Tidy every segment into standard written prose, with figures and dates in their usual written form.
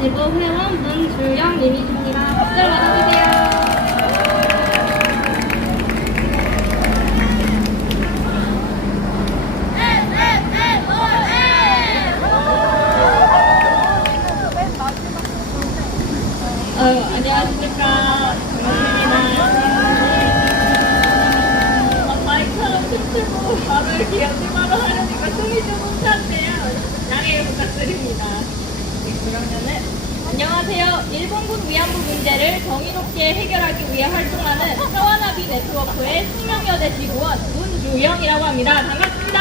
지부회원 문주영님이십니다. 박수 받아주세요. 안녕하십니까. 반갑습니다. 마이크로 춤추고 바로 이렇게 연습하러 하려니까 숨이 조금 찼네요. 양해 부탁드립니다. 그러면은 안녕하세요. 일본군 위안부 문제를 정의롭게 해결하기 위해 활동하는 서와나비 네트워크의 숙명여대 지구원 문주영이라고 합니다. 반갑습니다.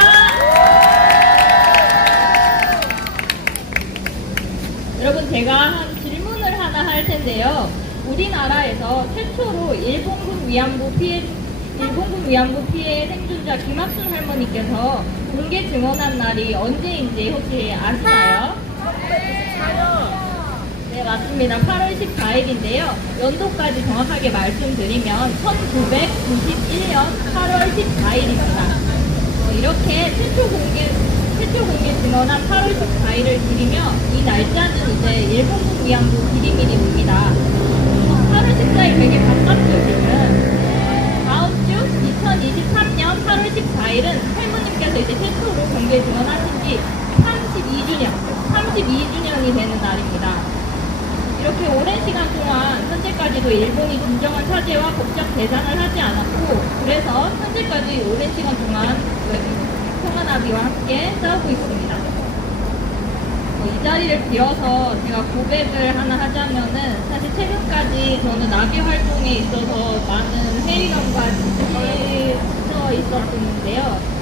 여러분, 제가 질문을 하나 할 텐데요. 우리나라에서 최초로 일본군 위안부 피해 생존자 김학순 할머니께서 공개 증언한 날이 언제인지 혹시 아시나요? 네, 맞습니다. 8월 14일인데요. 연도까지 정확하게 말씀드리면 1991년 8월 14일입니다. 이렇게 최초 공개 증언한 8월 14일을 기리며 이 날짜는 이제 일본군 위안부 기리밀입니다. 8월 14일 되게 가깝죠, 지금. 다음 주 2023년 8월 14일은 할머님께서 이제 최초로 공개 증언하신 지 32주년이 되는 날입니다. 이렇게 오랜 시간 동안 현재까지도 일본이 진정한 사죄와 법적 배상을 하지 않았고, 그래서 현재까지 오랜 시간 동안 평화나비와 함께 싸우고 있습니다. 이 자리를 빌어서 제가 고백을 하나 하자면은, 사실 최근까지 저는 나비 활동에 있어서 많은 회의감과 지쳐 있었는데요.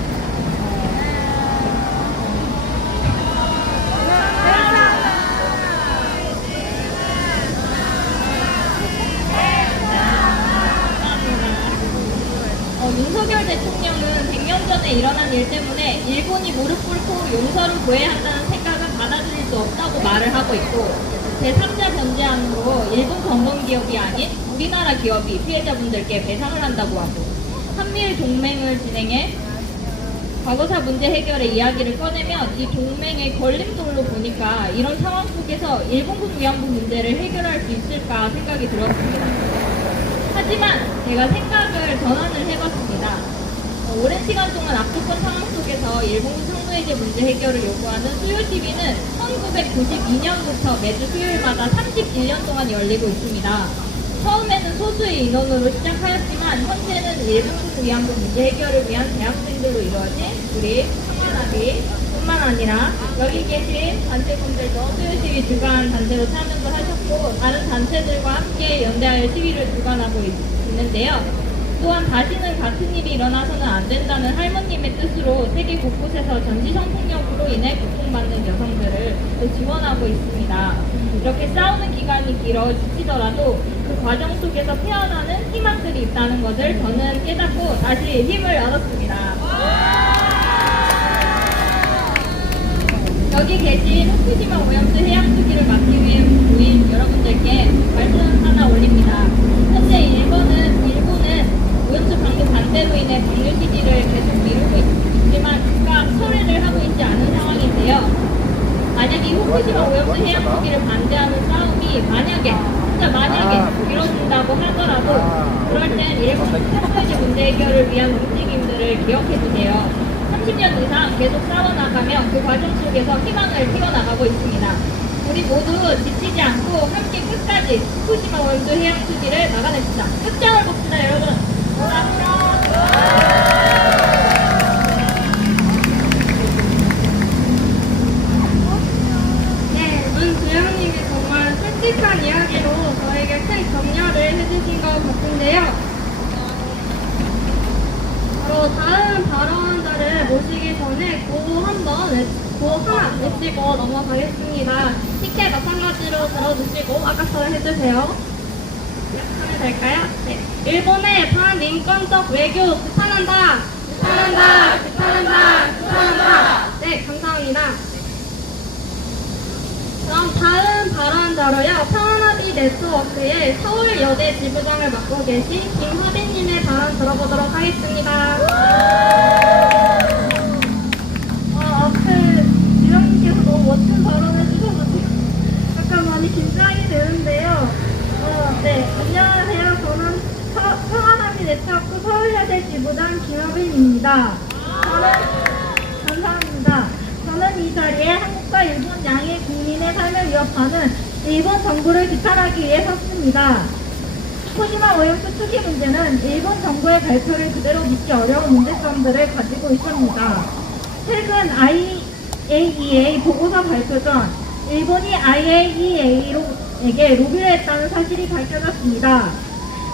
윤석열 대통령은 100년 전에 일어난 일 때문에 일본이 무릎 꿇고 용서를 구해야 한다는 생각은 받아들일 수 없다고 말을 하고 있고, 제3자 변제안으로 일본 전범 기업이 아닌 우리나라 기업이 피해자분들께 배상을 한다고 하고, 한미일 동맹을 진행해 과거사 문제 해결의 이야기를 꺼내면 이 동맹의 걸림돌로 보니까 이런 상황 속에서 일본군 위안부 문제를 해결할 수 있을까 생각이 들었습니다. 하지만 제가 생각을 전환을 해봤습니다. 오랜 시간 동안 압도권 상황 속에서 일본군 상노해제 문제 해결을 요구하는 수요 시위는 1992년부터 매주 수요일마다 31년 동안 열리고 있습니다. 처음에는 소수의 인원으로 시작하였지만 현재는 일본군 위안부 문제 해결을 위한 대학생들로 이루어진 우리 평화나비뿐만 아니라 여기 계신 단체분들도 수요 시위 주관 단체로 참여도 하셨고, 다른 단체들과 함께 연대하여 시위를 주관하고 있는데요. 또한 다시는 같은 일이 일어나서는 안 된다는 할머님의 뜻으로 세계 곳곳에서 전지 성폭력으로 인해 고통받는 여성들을 지원하고 있습니다. 이렇게 싸우는 기간이 길어 지치더라도 그 과정 속에서 태어나는 희망들이 있다는 것을 저는 깨닫고 다시 힘을 얻었습니다. 여기 계신 후쿠시마 오염수 해양 투기를 막기 위해 모인 여러분들께 말씀 하나 올립니다. 현재 일본은 오염수 방류 반대로 인해 방류 시기를 계속 미루고 있지만 즉각 철회를 하고 있지 않은 상황인데요. 만약에 후쿠시마 오염수 해양 투기를 반대하는 싸움이 만약에 이뤄진다고 하더라도, 그럴 땐 일본 상노해제 문제 해결을 위한 움직임들을 기억해주세요. 30년 이상 계속 싸워나가며 그 과정 속에서 희망을 피워나가고 있습니다. 우리 모두 지치지 않고 함께 끝까지 후쿠시마 오염수 해양 투기를 막아냅시다. 끝장을 봅시다, 여러분. 감사합니다. 네, 문주영님이 정말 솔직한 이야기로 저에게 큰 격려를 해주신 것 같은데요. 다음 발언자를 모시기 전에 구호 하나 외치고 넘어가겠습니다. 티켓 마찬가지로 들어주시고 아까처럼 해주세요. 하면 될까요? 네. 일본의 반인권적 외교 비판한다! 비판한다! 비판한다! 비판한다! 네, 감사합니다. 그럼 다음 발언자로요, 평화나비 네트워크의 서울여대 지부장을 맡고 계신 김하빈님의 발언 들어보도록 하겠습니다. 앞에 지영님께서 너무 멋진 발언을 해주셔서 잠깐만요. 마빈입니다. 감사합니다. 저는 이 자리에 한국과 일본 양의 국민의 삶을 위협하는 일본 정부를 비판하기 위해 섰습니다. 후쿠시마 오염수 투기 문제는 일본 정부의 발표를 그대로 믿기 어려운 문제점들을 가지고 있습니다. 최근 IAEA 보고서 발표 전 일본이 IAEA에게 로비를 했다는 사실이 밝혀졌습니다.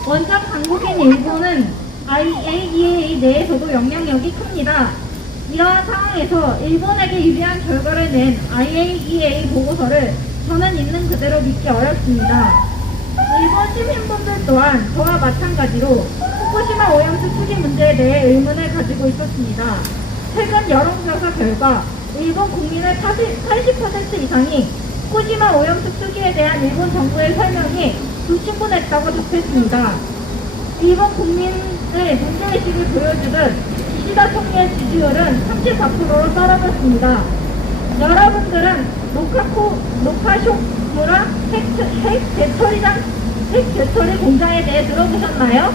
원전 강국인 일본은 IAEA 내에서도 영향력이 큽니다. 이러한 상황에서 일본에게 유리한 결과를 낸 IAEA 보고서를 저는 있는 그대로 믿기 어렵습니다. 일본 시민분들 또한 저와 마찬가지로 후쿠시마 오염수 투기 문제에 대해 의문을 가지고 있었습니다. 최근 여론조사 결과 일본 국민의 80% 이상이 후쿠시마 오염수 투기에 대한 일본 정부의 설명이 불충분했다고 답했습니다. 일본 국민의 문제의식을 보여주듯 기시다 총리의 지지율은 34%로 떨어졌습니다. 여러분들은 노카쇼무라 핵 배터리 공장에 대해 들어보셨나요?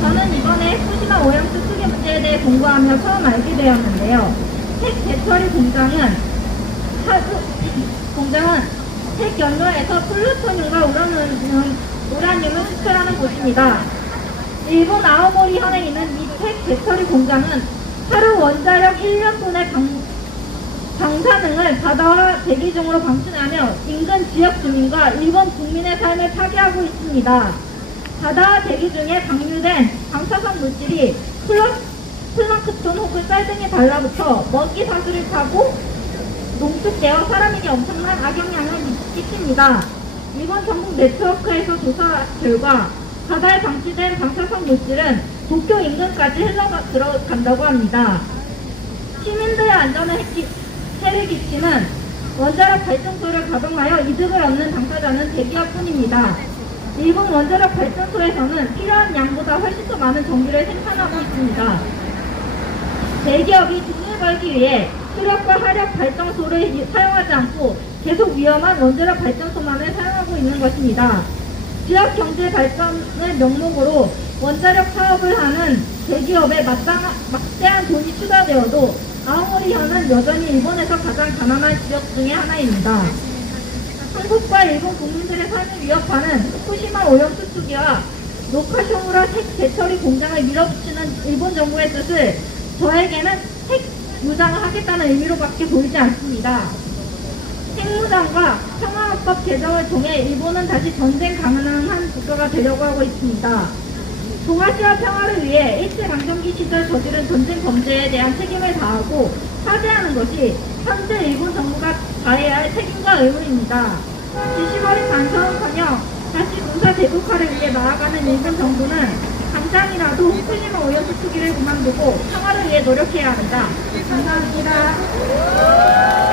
저는 이번에 후쿠시마 오염수 투기 문제에 대해 공부하며 처음 알게 되었는데요. 핵 배터리 공장은 핵 연료에서 플루토늄과 우라늄을 추출하는 곳입니다. 일본 아오모리현에 있는 이 핵 배터리 공장은 하루 원자력 1년분의 방사능을 바다와 대기 중으로 방출하며 인근 지역 주민과 일본 국민의 삶을 파괴하고 있습니다. 바다와 대기 중에 방류된 방사성 물질이 플랑크톤 혹은 쌀 등에 달라붙어 먹이 사슬을 타고 농축되어 사람에게 엄청난 악영향을 끼칩니다. 일본 전국 네트워크에서 조사 결과 바다에 방치된 방사성 물질은 도쿄 인근까지 들어간다고 합니다. 시민들의 안전에 해를 끼치는 원자력 발전소를 가동하여 이득을 얻는 당사자는 대기업뿐입니다. 일본 원자력 발전소에서는 필요한 양보다 훨씬 더 많은 전기를 생산하고 있습니다. 대기업이 돈을 벌기 위해 수력과 화력 발전소를 사용하지 않고 계속 위험한 원자력 발전소만을 사용하고 있는 것입니다. 지역 경제 발전을 명목으로 원자력 사업을 하는 대기업에 막대한 돈이 투자되어도 아오모리현은 여전히 일본에서 가장 가난한 지역 중의 하나입니다. 한국과 일본 국민들의 삶을 위협하는 후쿠시마 오염수 투기와 노카쇼무라 핵 배터리 공장을 밀어붙이는 일본 정부의 뜻을 저에게는 핵 무장을 하겠다는 의미로밖에 보이지 않습니다. 핵무장과 평화헌법 개정을 통해 일본은 다시 전쟁 가능한 국가가 되려고 하고 있습니다. 동아시아 평화를 위해 일제강점기 시절 저지른 전쟁 범죄에 대한 책임을 다하고 사죄하는 것이 현재 일본 정부가 다해야 할 책임과 의무입니다. 지시버린 반성은커녕 다시 군사 대국화를 위해 나아가는 일본 정부는 당장이라도 후쿠시마 오염수 투기를 그만두고 평화를 위해 노력해야 합니다. 감사합니다.